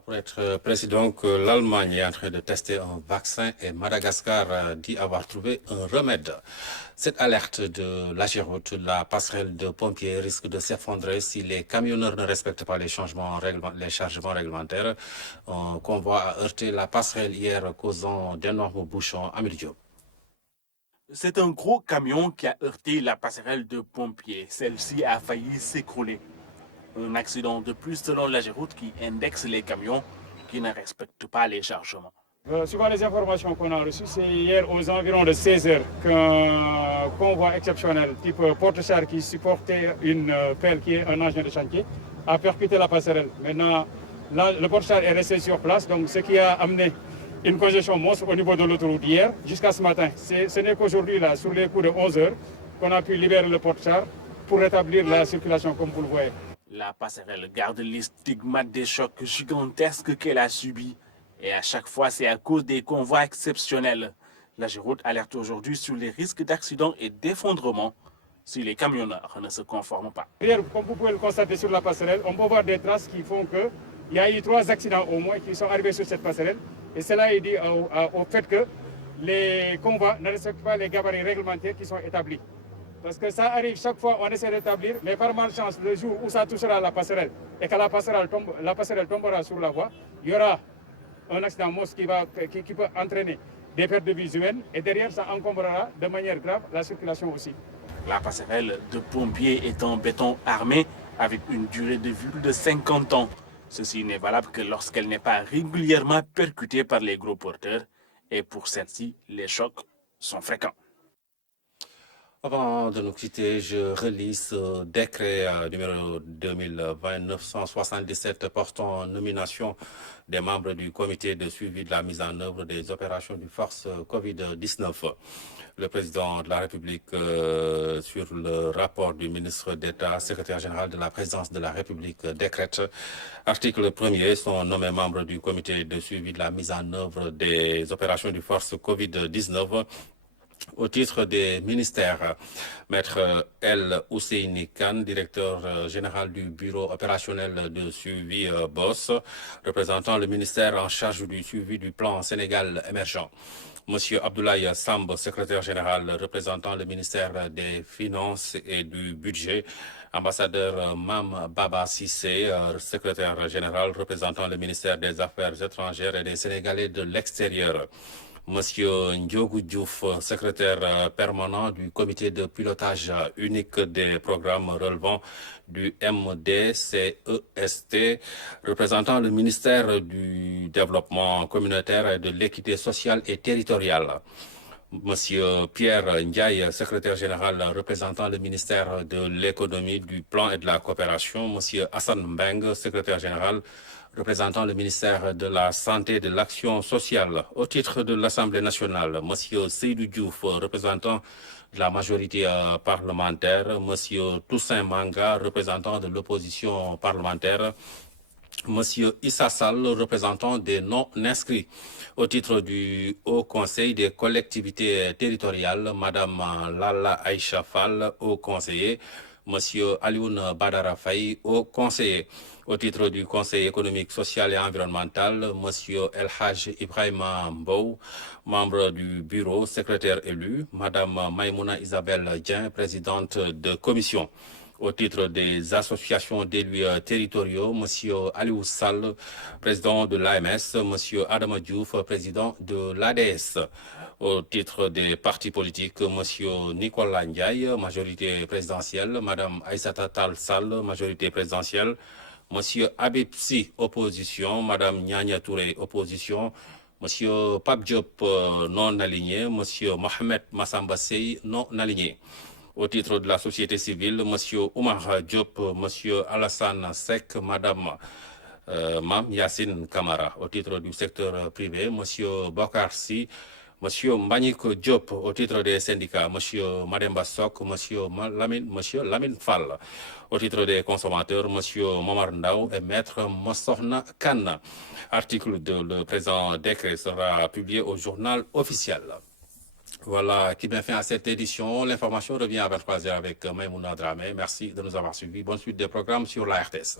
Pour être précis, donc, l'Allemagne est en train de tester un vaccin et Madagascar dit avoir trouvé un remède. Cette alerte de l'Ageroute, la passerelle de pompiers risque de s'effondrer si les camionneurs ne respectent pas les chargements réglementaires. Un convoi a heurté la passerelle hier, causant d'énormes bouchons à Diop. C'est un gros camion qui a heurté la passerelle de pompiers. Celle-ci a failli s'écrouler. Un accident de plus selon l'Ageroute qui indexe les camions qui ne respectent pas les chargements. Suivant les informations qu'on a reçues, c'est hier aux environs de 16 h qu'un convoi exceptionnel type porte-char qui supportait une pelle qui est un engin de chantier a percuté la passerelle. Maintenant, là, le porte-char est resté sur place, donc ce qui a amené une congestion monstre au niveau de l'autoroute hier jusqu'à ce matin. Ce n'est qu'aujourd'hui, là, sur les coups de 11 h, qu'on a pu libérer le porte-char pour rétablir la circulation comme vous le voyez. La passerelle garde les stigmates des chocs gigantesques qu'elle a subis. Et à chaque fois, c'est à cause des convois exceptionnels. L'Ageroute alerte aujourd'hui sur les risques d'accidents et d'effondrement si les camionneurs ne se conforment pas. Comme vous pouvez le constater sur la passerelle, on peut voir des traces qui font qu'il y a eu 3 accidents au moins qui sont arrivés sur cette passerelle. Et cela est dû au fait que les convois ne respectent pas les gabarits réglementaires qui sont établis. Parce que ça arrive chaque fois, on essaie d'établir, mais par malchance, le jour où ça touchera la passerelle et que la passerelle tombera sur la voie, il y aura un accident monstre qui peut entraîner des pertes de vies humaines et derrière, ça encombrera de manière grave la circulation aussi. La passerelle de pompiers est en béton armé avec une durée de vie de 50 ans. Ceci n'est valable que lorsqu'elle n'est pas régulièrement percutée par les gros porteurs et pour celle-ci, les chocs sont fréquents. Avant de nous quitter, je relis ce décret numéro 2020-977 portant nomination des membres du comité de suivi de la mise en œuvre des opérations du force Covid-19. Le président de la République, sur le rapport du ministre d'État, secrétaire général de la présidence de la République, décrète, article 1er, sont nommés membres du comité de suivi de la mise en œuvre des opérations du force Covid-19 au titre des ministères. Maître El Ousseini Khan, directeur général du bureau opérationnel de suivi BOSS, représentant le ministère en charge du suivi du plan Sénégal émergent. Monsieur Abdoulaye Samb, secrétaire général représentant le ministère des Finances et du Budget. Ambassadeur Mam Baba Sissé, secrétaire général représentant le ministère des Affaires étrangères et des Sénégalais de l'extérieur. Monsieur Ndiogu Diouf, secrétaire permanent du comité de pilotage unique des programmes relevant du MDCEST, représentant le ministère du développement communautaire et de l'équité sociale et territoriale. Monsieur Pierre Ndiaye, secrétaire général représentant le ministère de l'économie, du plan et de la coopération. Monsieur Hassan Mbeng, secrétaire général représentant le ministère de la Santé et de l'Action sociale. Au titre de l'Assemblée nationale, monsieur Seydou Diouf, représentant de la majorité parlementaire. Monsieur Toussaint Manga, représentant de l'opposition parlementaire. Monsieur Issa Sall, représentant des non-inscrits. Au titre du Haut Conseil des collectivités territoriales, Madame Lala Aïcha Fall, Haut conseiller. Monsieur Alioune Badara Faye, Haut conseiller. Au titre du Conseil économique, social et environnemental, Monsieur El Haj Ibrahima Mbou, membre du bureau, secrétaire élu. Madame Maïmouna Isabelle Dien, présidente de commission. Au titre des associations d'élus territoriaux, Monsieur Aliou Sall, président de l'AMS, Monsieur Adama Diouf, président de l'ADS. Au titre des partis politiques, Monsieur Nicolas Ndiaye, majorité présidentielle, Madame Aïssata Tal Sall, majorité présidentielle, Monsieur Habib Sy, opposition, Madame Nyanya Touré, opposition, Monsieur Pape Diop, non aligné, Monsieur Mohamed Massamba Sey, non aligné. Au titre de la société civile, Monsieur Oumar Diop, Monsieur Alassane Sek, Madame Mam Yassine Kamara. Au titre du secteur privé, Monsieur Bokar Sy, Monsieur Mbagnick Diop. Au titre des syndicats, Monsieur Mademba Sok, Monsieur Lamine Fall. Au titre des consommateurs, Monsieur Momar Ndao et Maître Mossohna Khan. Article 2, le présent décret sera publié au journal officiel. Voilà qui met fin à cette édition. L'information revient à 23h avec Maïmouna Dramé. Merci de nous avoir suivis. Bonne suite des programmes sur la RTS.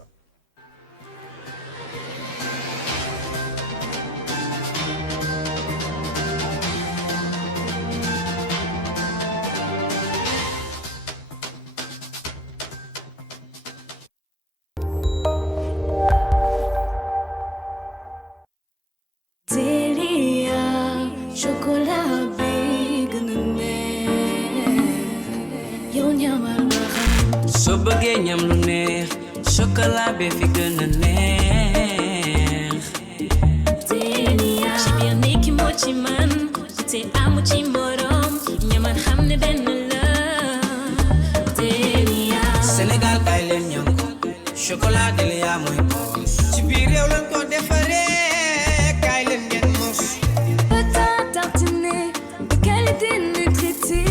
soo bëggee ñam lu neex chocolat bi fi gën a neex ci biir nekki moo ci man te amu ci morom ñaman xam ne benn la Delia Sénégal kay leen ñam ko chocolat Delia mooy ko ci biir réew lañ ko defaree kay leen ngeen mos pâte tartinée de qualité nutritive.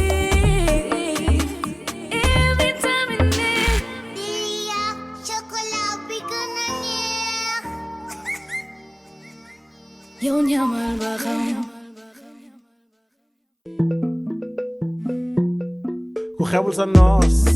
Yow ñamal ba xam ku xewul sa noos